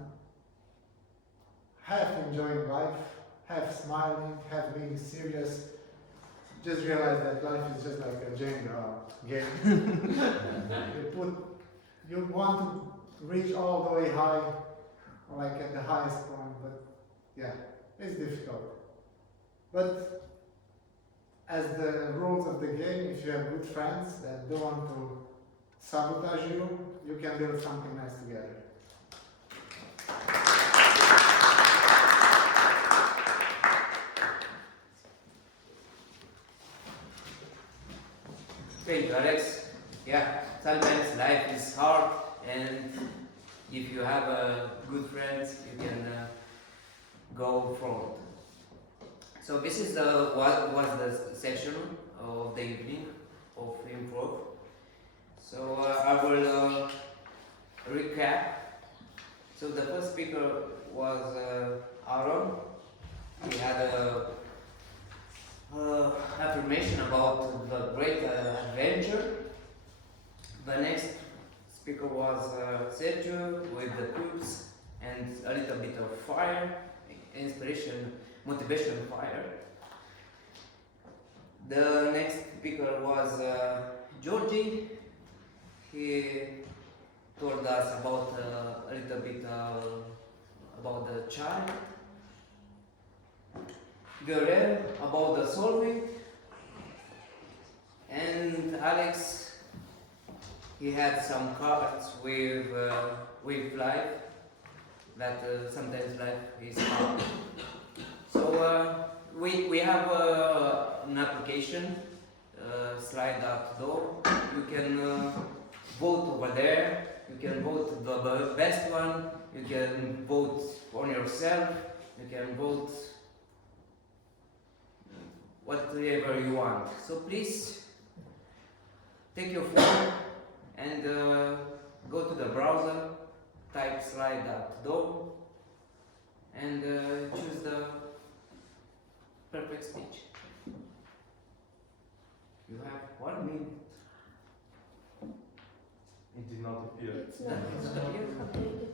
half enjoying life, half smiling, half being serious. Just realize that life is just like a Jenga game. You want to reach all the way high, or like at the highest point, but yeah, it's difficult. But as the rules of the game, if you have good friends that don't want to sabotage you, you can build something nice together. Thank you, Alex. Yeah, sometimes life is hard, and if you have good friends, you can go front. So this is what was the section of the evening of improv. So I will recap. So the first speaker was Aaron. He had a affirmation about the great adventure. The next speaker was Sergio with the cubes and a little bit of fire, inspiration, motivation fire. The next speaker was Georgie. He told us about a little bit about the child. Guerrero about the soulmate, and Alex, he had some cards with life, that sometimes life is hard. So we have an application, slide that door. You can vote over there. You can vote the best one. You can vote on yourself. You can vote whatever you want. So please take your phone and go to the browser, type slide.do and choose the perfect speech. You have 1 minute. It did not appear. It's not updated.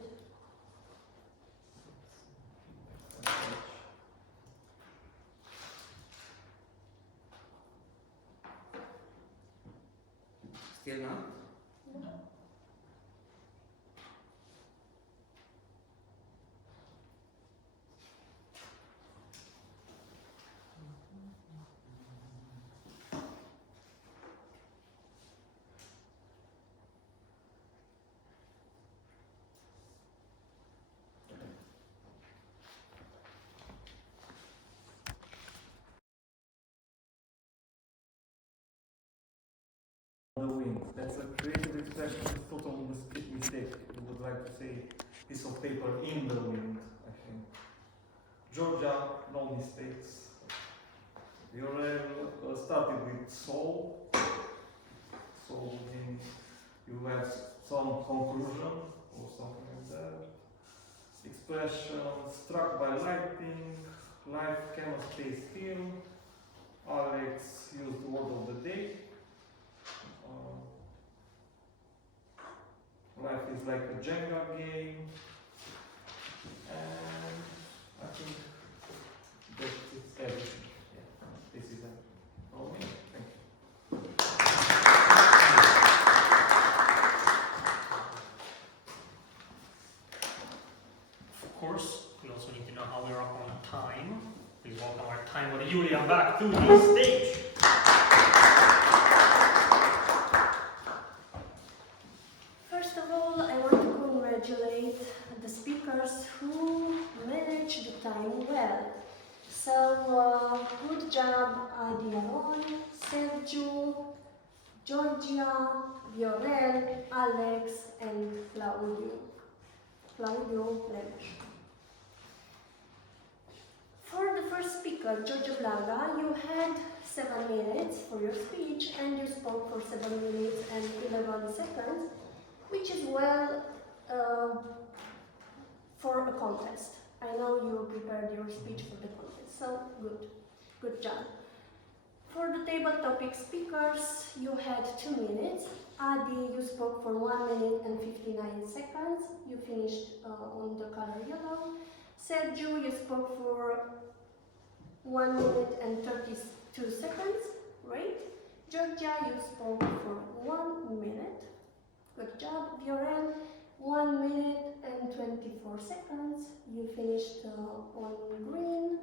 Still not? The wind. That's a creative expression, it's totally mistake. We would like to say piece of paper in the wind, I think. Georgia, no mistakes. Yorel started with soul. So then you have some conclusion or something like that. Expression, struck by lightning, life cannot stay still. Alex used word of the day. Life is like a Jenga game, and I think that's everything. Yeah, this is it. Okay, thank you. Of course, we also need to know how we're up on time. Please welcome our timer Julia back to the stage. First of all, I want to congratulate the speakers who managed the time well. So job, Adiron, Sergio, Georgia, Viorel, Alex, and Claudio. Claudio Lemes. For the first speaker, Georgia Blaga, you had 7 minutes for your speech and you spoke for 7 minutes and 11 seconds, which is well for a contest. I know you prepared your speech for the contest, so good job. For the table topic speakers, you had 2 minutes. Adi, you spoke for 1 minute and 59 seconds. You finished on the color yellow. Sergio, you spoke for 1 minute and 32 seconds. Great. Georgia, you spoke for 1 minute. Good job. Viorel, 1 minute and 24 seconds. You finished on green.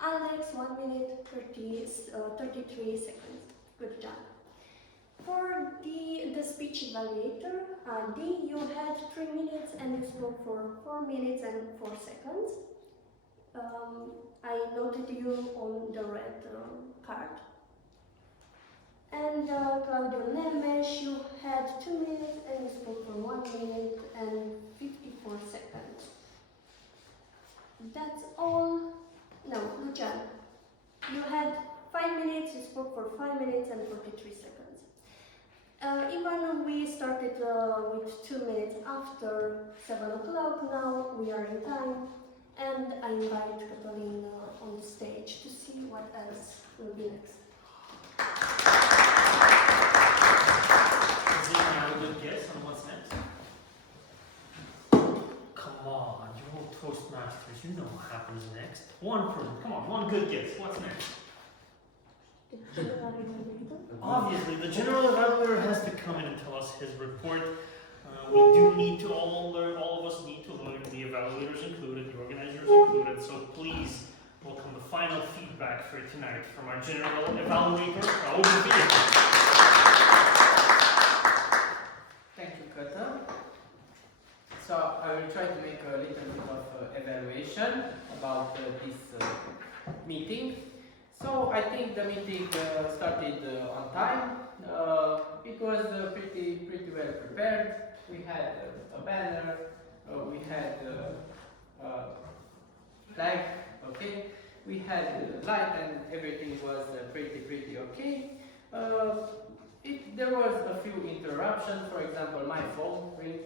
Alex, 1 minute 33 seconds. Good job. For the speech evaluator, Adi, you had 3 minutes and you spoke for 4 minutes and 4 seconds. I noted you on the red card. And Claudio Nemes, you had 2 minutes and you spoke for 1 minute and 54 seconds. That's all. No, Lucian, you had 5 minutes, you spoke for 5 minutes and 43 seconds. Even we started with 2 minutes after 7 o'clock, now we are in time, and I invite Catalina on the stage to see what else will be next. Does anyone have a good guess on what's next? Come on, you're all Toastmasters, you know what happens next. One person, come on, one good guess. What's next? Obviously, the general evaluator has to come in and tell us his report. We do need to all learn, all of us need to learn, the evaluators included, the organizers included, so please welcome the final feedback for tonight from our general evaluator, Raul Philip. Thank you, Kata. So I will try to make a little bit of evaluation about this meeting. So I think the meeting started on time. It was pretty well prepared. We had a banner, we had flag, okay. We had light and everything was pretty okay. There was a few interruptions. For example, my phone rings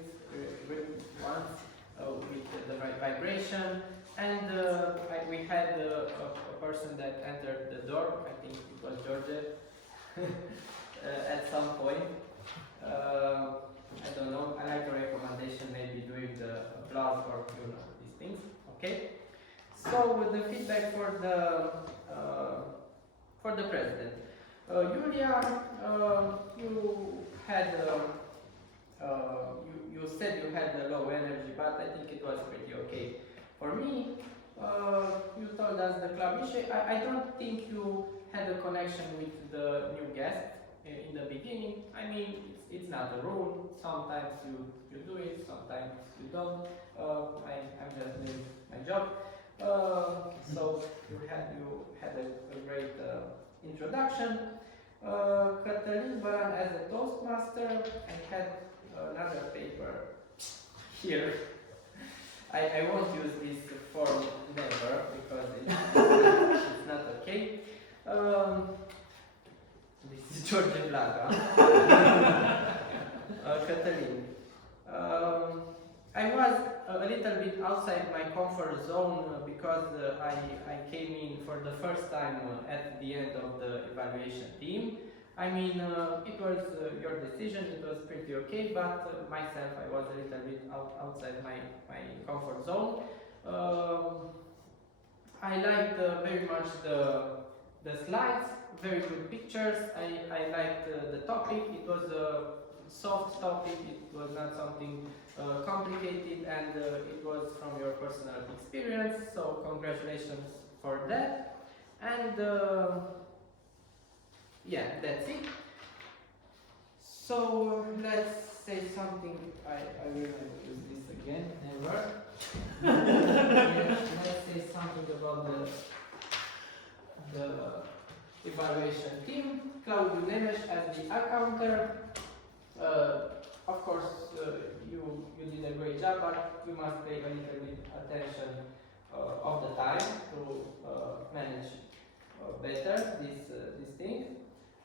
once with the vibration, and we had a person that entered the door. I think it was Georgia at some point. I don't know. I like a recommendation, maybe doing the applause or these things. Okay. So with the feedback for the president, Julia, you had you said you had a low energy, but I think it was pretty okay. For me, you told us the cluj-napoca. I don't think you had a connection with the new guest in the beginning. I mean, it's not a rule. Sometimes you do it, sometimes you don't. I'm just doing my job. So you had a great introduction. Cătălin Baran as a Toastmaster. I had another paper here. I won't use this form never because it's not okay. This is George Blaga. Cătălin. I was a little bit outside my comfort zone because I came in for the first time at the end of the evaluation team. I mean, it was your decision, it was pretty okay, but myself, I was a little bit outside my comfort zone. I liked very much the slides, very good pictures. I liked the topic. It was a soft topic, it was not something complicated, and it was from your personal experience, so congratulations for that. And yeah, that's it. So let's say something. I will never use this again, never. Yeah, let's say something about the evaluation team, Claudiu Nemes as the accounter. Of course, you did a great job, but you must pay a little bit attention of the time to manage better this thing.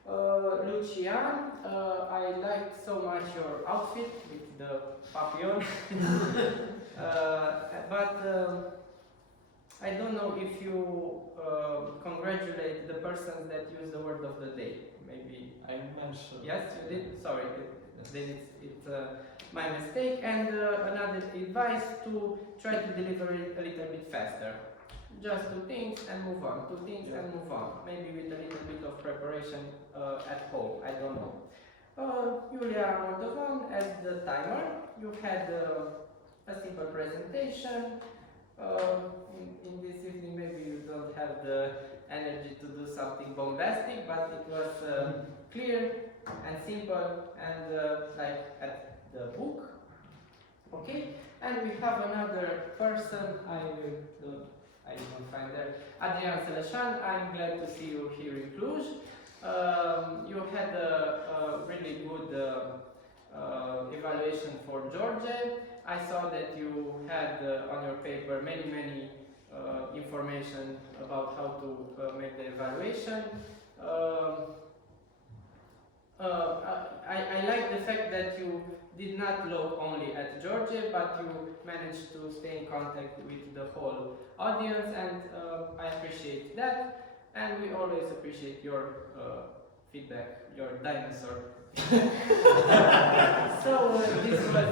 Lucian, I liked so much your outfit with the papillon, but I don't know if you congratulate the persons that use the word of the day. Maybe I mentioned. yes, you did. Sorry, then it's my mistake. And another advice to try to deliver it a little bit faster. Just two things and move on. Two things and move on. Maybe with a little bit of preparation at home. I don't know. Julia Moldovan as the timer. You had a simple presentation. In this evening, maybe you don't have the energy to do something bombastic, but it was clear and simple and like at the book. Okay, and we have another person. I don't find there. Adrian Seleșan, I'm glad to see you here in Cluj. You had a really good evaluation for George. I saw that you had on your paper many information about how to make the evaluation. I like the fact that you did not look only at Georgia, but you managed to stay in contact with the whole audience, and I appreciate that. And we always appreciate your feedback, your dinosaur. So this was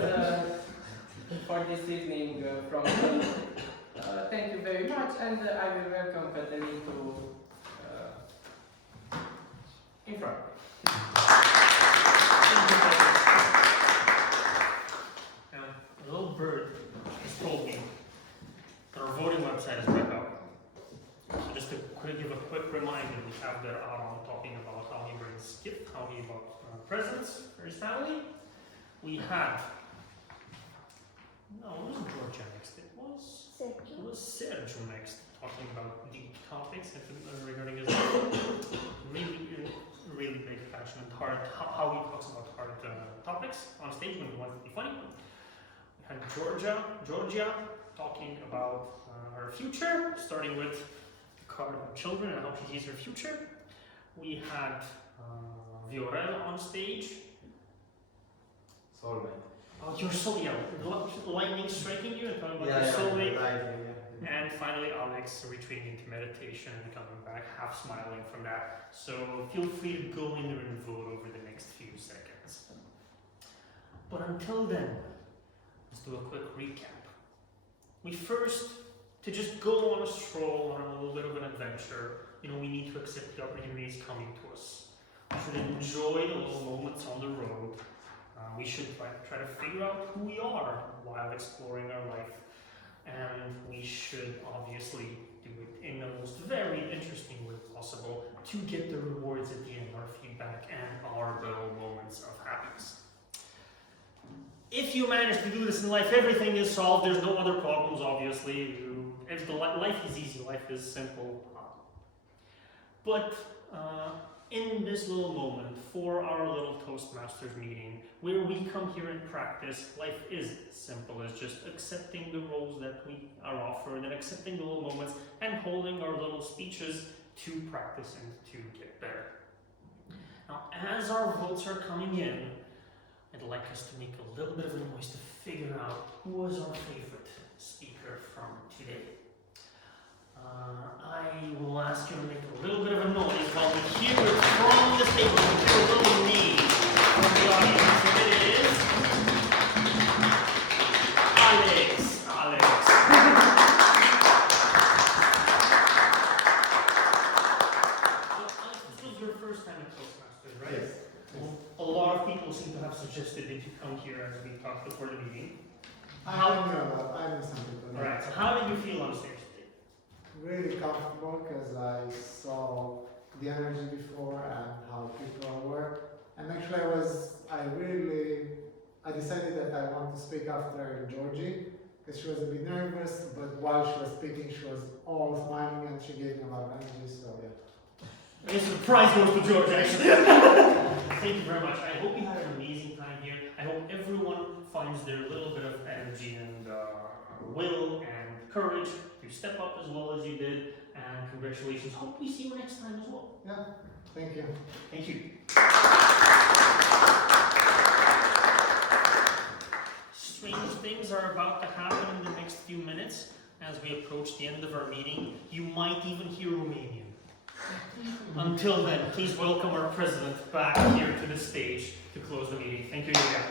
for this evening from me. Thank you very much, and I will welcome Cătălin to in front. Now, a little bird has told me that our voting website is back up. So just to give a quick reminder, we have there Aaron talking about how he brings gift, how he bought presents for his family. We had, no, it wasn't Georgia next, it was Sergio next, talking about deep topics regarding his really big, passionate, hard, how he talks about hard topics on stage when he wants to be funny. We had Georgia talking about her future, starting with the card about children and how she sees her future. We had Viorel on stage. Soulmate. Oh, your soulmate, lightning striking you and talking about your soulmate. And finally, Alex retreating into meditation and coming back, half smiling from that. So feel free to go in there and vote over the next few seconds. But until then, let's do a quick recap. We first, to just go on a stroll, on a little bit of an adventure, we need to accept the opportunities coming to us. We should enjoy the little moments on the road. We should try to figure out who we are while exploring our life. And we should obviously do it in the most very interesting way possible to get the rewards at the end, our feedback and our little moments of happiness. If you manage to do this in life, everything is solved. There's no other problems, obviously. Life is easy, life is simple. But in this little moment, for our little Toastmasters meeting, where we come here and practice, life is simple as just accepting the roles that we are offered and accepting the little moments and holding our little speeches to practice and to get better. Now, as our votes are coming in, I'd like us to make a little bit of a noise to figure out who was our favorite speaker from today. I will ask you to make a little bit of a noise while we hear it from the stage. We'll hear a little name from the audience. And it is Alex. So Alex, this was your first time at Toastmasters, right? Yes. Well, a lot of people seem to have suggested that you come here as we talked before the meeting. I know that. I know some people. Alright, so how did you feel on stage today? Really comfortable because I saw the energy before and how people were. And actually I decided that I want to speak after Georgie because she was a bit nervous, but while she was speaking she was all smiling and she gave me a lot of energy, so yeah. I guess the prize goes to George, actually. Thank you very much. I hope you had an amazing time here. I hope everyone finds their little bit of energy and will and courage to step up as well as you did. And congratulations. Hope we see you next time as well. Yeah, thank you. Thank you. Strange things are about to happen in the next few minutes as we approach the end of our meeting. You might even hear Romanian. Until then, please welcome our president back here to the stage to close the meeting. Thank you, Julia.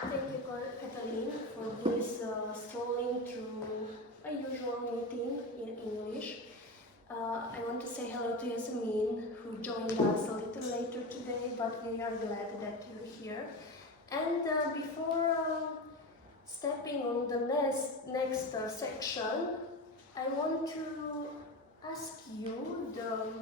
Thank you, Catalin, for this strolling through a usual meeting in English. I want to say hello to Yasmin, who joined us a little later today, but we are glad that you're here. And before stepping on the next section, I want to ask you, the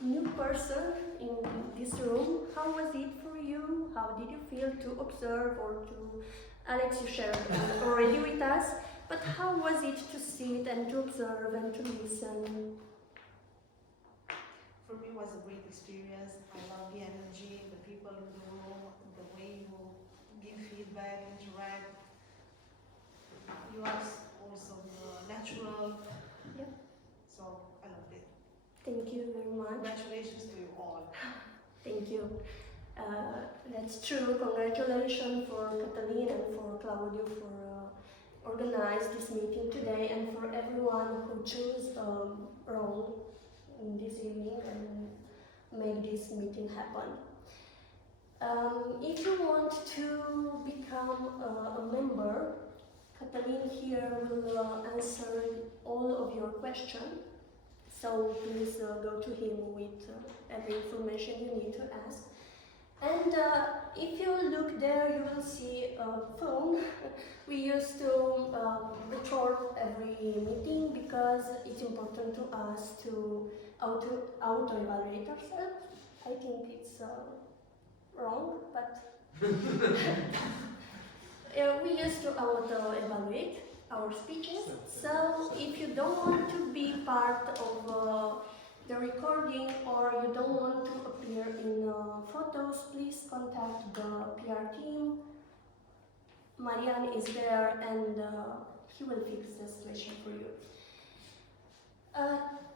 new person in this room, how was it for you? How did you feel to observe or to, Alex, you shared already with us, but how was it to sit and to observe and to listen? For me, it was a great experience. I love the energy, the people in the room, the way you give feedback, interact. You are also natural. Yeah. So I loved it. Thank you very much. Congratulations to you all. Thank you. That's true. Congratulations for Catalin and for Claudio for organize this meeting today, and for everyone who chose role in this evening and make this meeting happen. If you want to become a member, Catalin here will answer all of your questions. So please go to him with every information you need to ask. And if you look there, you will see a phone. We used to record every meeting because it's important to us to auto-evaluate ourselves. I think it's wrong, but we used to auto-evaluate our speeches. So if you don't want to be part of the recording or you don't want to appear in photos, please contact the PR team. Marian is there and he will fix the situation for you.